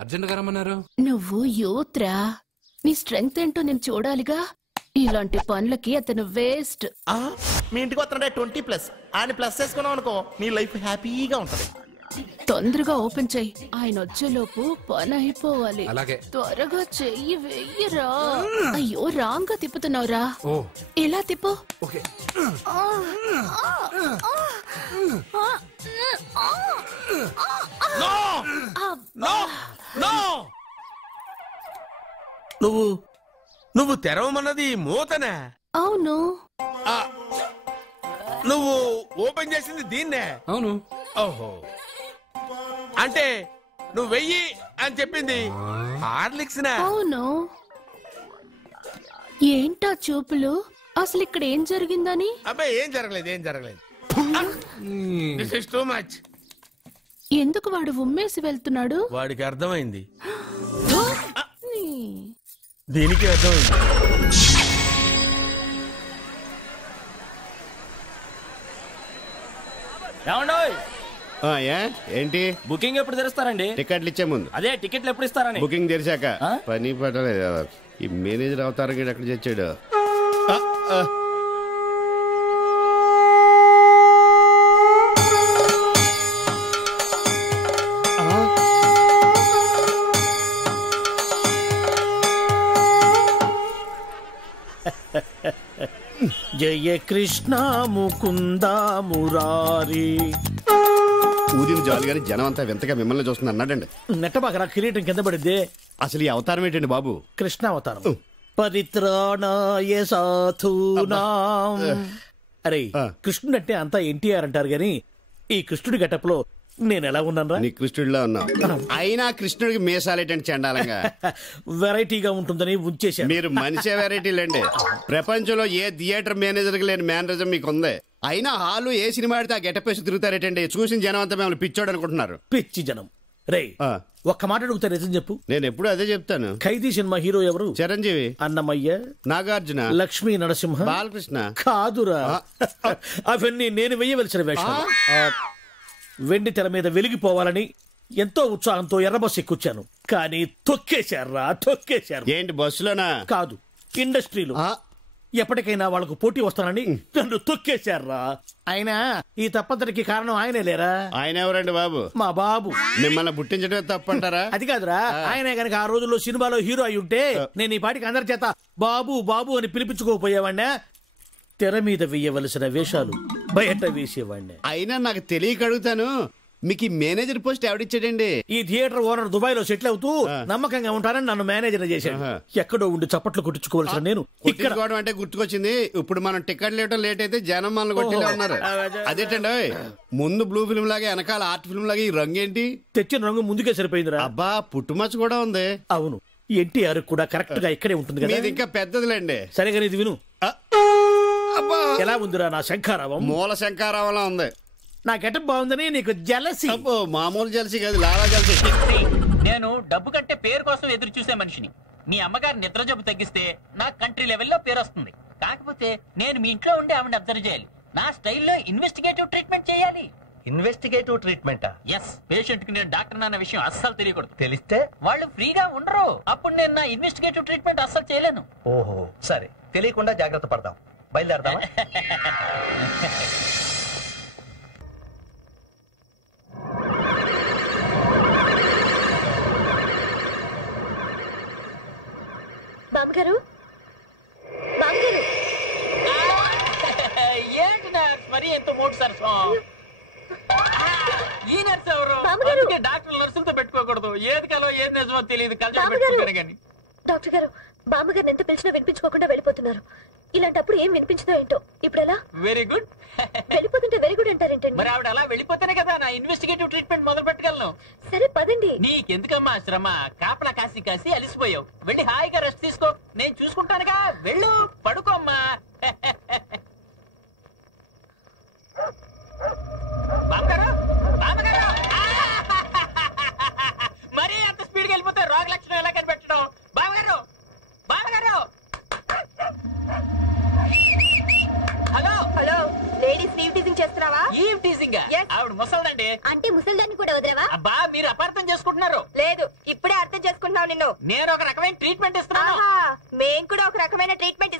Urgent గా రమ్మన్నారు. నువ్వు యూత్రా, నీ స్ట్రెంగ్త్ ఏంటో నేను చూడాలిగా. ఇలాంటి పనులకి అతను వేస్ట్. మీ ఇంటికి వస్తున్నాడే 20+ ఆయన ప్లస్ చేసుకున్నావు అనుకో, నీ లైఫ్ హ్యాపీగా ఉంటది. తొందరగా ఓపెన్ చెయ్యి, ఆయన వచ్చేలోపు పని అయిపోవాలి. అలాగే. త్వరగా చెయ్యి వెయ్యరా. అయ్యో రాంగ్ గా తిప్పుతున్నావురా. ఇలా తిప్పు. నువ్వు తెరవమన్నది మూతనే. అవును. నువ్వు ఓపెన్ చేసింది దీన్నే. అవును. ఓహో, అంటే నువ్వు వెయ్యి అని చెప్పింది హార్లిక్స్. అవును. ఏంటా చూపులు? అసలు ఇక్కడ ఏం జరిగిందని? అబ్బాయి ఏం జరగలేదు. This is too much. ఎందుకు వాడు ఉమ్మేసి వెళ్తున్నాడు? వాడికి అర్థమైంది. దీనికి అర్థమైంది. ఏంటి బుకింగ్ ఎప్పుడు తెరుస్తారండి? టికెట్లు ఇచ్చే ముందు. అదే టికెట్లు ఎప్పుడు ఇస్తారని. బుకింగ్ తెరిచాక. పని పడలేదు. ఈ మేనేజర్ అవతారం ఎక్కడ చచ్చాడు. జయ కృష్ణ ముకుంద మురారి. ఊదిన జాలిగాని జనం అంతా వింతగా మిమ్మల్ని చూస్తుంది అన్నాడండి. నెట్టబాకరా, కిరీటం కింద పడిద్దే. అసలు ఈ అవతారం ఏంటండి బాబు? కృష్ణ అవతారం. పరిత్రాణాయ సాధూనాం. అరే, కృష్ణుడు అంటే అంతా ఎన్టీఆర్ అంటారు గాని ఈ కృష్ణుడి గెటప్ లో నేను ఎలా ఉన్నాను? నీ కృష్ణుడిలా ఉన్నావు. అయినా కృష్ణుడికి మీసాలేటండి చండాలంగా. వెరైటీగా ఉంటుందని ఉంచేశాను. మీరు మనిషే వెరైటీలండి. ప్రపంచంలో ఏ థియేటర్ మేనేజర్ కి లేని మేనరిజం మీకు ఉంది. అయినా హాలు ఏ సినిమా ఆడితే ఆ గెటప్ వేసి తిరుగుతారేటండి. చూసిన జనం అంతా మిమ్మల్ని పిచ్చోడు అనుకుంటున్నారు. పిచ్చి జనం. రే, ఒక్క మాట అడుగుతా, నిజం చెప్పు. నేను ఎప్పుడు అదే చెప్తాను. ఖైదీ సినిమా హీరో ఎవరు? చిరంజీవి, అన్నమయ్య, నాగార్జున, లక్ష్మీ నరసింహ, బాలకృష్ణ. కాదురా, అవన్నీ నేను వెయ్యవలసిన వేషాలు. వెండి తెర మీద వెలిగిపోవాలని ఎంతో ఉత్సాహంతో ఎర్రబస్సు ఎక్కుచ్చాను. కానీ తొక్కేశారు. ఏంటి బస్సులోనా? కాదు, ఇండస్ట్రీలో. ఎప్పటికైనా వాళ్ళకు పోటీ వస్తానని నన్ను తొక్కేశారా. అయినా ఈ తప్పంతటికి కారణం ఆయనే లేరా? ఆయన ఎవరండి బాబు? మా బాబు. మిమ్మల్ని పుట్టించడమే తప్పంటారా? అది కాదురా, ఆయనే గనక ఆ రోజుల్లో సినిమాలో హీరో అయి ఉంటే నేను ఈ పాటికి అందరి చేత బాబు బాబు అని పిలిపించుకోకపోయేవాడినా. తెర మీద వేయవలసిన వేషాలు బయట వేసేవాడిని. అయినా నాకు తెలియక అడుగుతాను, మీకు ఈ మేనేజర్ పోస్ట్ ఎవడిచ్చాడండి? ఈ థియేటర్ ఓనర్ దుబాయ్ లో సెటిల్ అవుతూ నమ్మకంగా ఉంటానని నన్ను మేనేజర్ చేశాడు. ఎక్కడో ఉండి చప్పట్లు కొట్టించుకోవాల్సిన నేను ఇక్కడ అంటే గుర్తుకొచ్చింది. ఇప్పుడు మనం టికెట్ లేట్ అయితే జనం మనల్ని కొట్టిలే ఉన్నారు. అదేంటండి, ముందు బ్లూ ఫిల్మ్ లాగా వెనకాల ఆర్ట్ ఫిల్మ్ లాగా ఈ రంగు ఏంటి? తెచ్చిన రంగు ముందుకే సరిపోయిందిరా. అబ్బా, పుట్టుమచ్చ కూడా ఉంది. అవును, ఎన్టీఆర్ కూడా కరెక్ట్ గా ఇక్కడే ఉంటుంది కదా. ఇంకా పెద్దదిలేండి. సరేగా ఇది విను. ఎలా ఉందిరా నా శంఖారావం? మూల శంఖారావంలా ఉంది. నా గెటప్ బాగుందని నీకు జలసి? మామూలు జలసి కాదు, లాలా జలసి. నేను డబ్బు కంటే పేరు కోసం ఎదురు చూసే మనిషిని. మీ అమ్మగారు నిద్ర జబ్బు తగ్గిస్తే నా కంట్రీ లెవెల్లో పేరు వస్తుంది. కాకపోతే నేను మీ ఇంట్లో ఉండి ఆవిడ అబ్జర్వ్ చేయాలి. నా స్టైల్లో ఇన్వెస్టిగేటివ్ ట్రీట్మెంట్ చేయాలి. ఇన్వెస్టిగేటివ్ ట్రీట్మెంటా? ఎస్. పేషెంట్ కి నేను డాక్టర్ అన్న విషయం అస్సలు తెలియకూడదు. తెలిస్తే వాళ్ళు ఫ్రీగా ఉండరు. అప్పుడు నేను నా ఇన్వెస్టిగేటివ్ ట్రీట్మెంట్ అస్సలు చేయలేను. ఓహో, సరే, తెలియకుండా జాగ్రత్త పడదాం. బయలుదేరదామా? బామ్మగారు, బామ్మగారు. ఏంటి నర్స్ మరి ఎంత మూడు సరసం? ఈ నర్స్ ఎవరు? డాక్టర్ నర్సులతో పెట్టుకోకూడదు. ఏది కలో ఏది నిజమో తెలియదు. డాక్టర్ గారు, బామ్మగారిని ఎంత పిలిచినా వినిపించుకోకుండా వెళ్ళిపోతున్నారు. ఇలాంటప్పుడు ఏం వినిపించదో ఏంటో. ఇప్పుడు ఎలా? Very good. వెళ్ళిపోతుంటే వెరీ గుడ్ అంటారేంటండి? మరి ఆవిడ అలా వెళ్ళిపోతేనే కదా నా ఇన్వెస్టిగేటివ్ ట్రీట్మెంట్ మొదలు పెట్టగలను. సరే పదండి. నీకెందుకమ్మా శ్రమ? కాపలా కాసి కాసి అలిసిపోయావు. వెళ్ళి హాయిగా రెస్ట్ తీసుకో. నేను చూసుకుంటానుగా. వెళ్ళు, పడుకోమ్మా. బామ్మగారు, బామ్మగారు, మరి టీజింగ్ చేస్తున్నావా? ఈవ్ టీజింగ్ ఆవిడ ముసల్దండి. అంటే ముసల్దాన్ని కూడా వదలవా? అబ్బా మీరు అపార్థం చేసుకుంటున్నారు. లేదు, ఇప్పుడే అర్థం చేసుకుంటున్నావు నిన్ను. నేను ఒక రకమైన ట్రీట్మెంట్ ఇస్తున్నాను. మేం కూడా ఒక రకమైన ట్రీట్మెంట్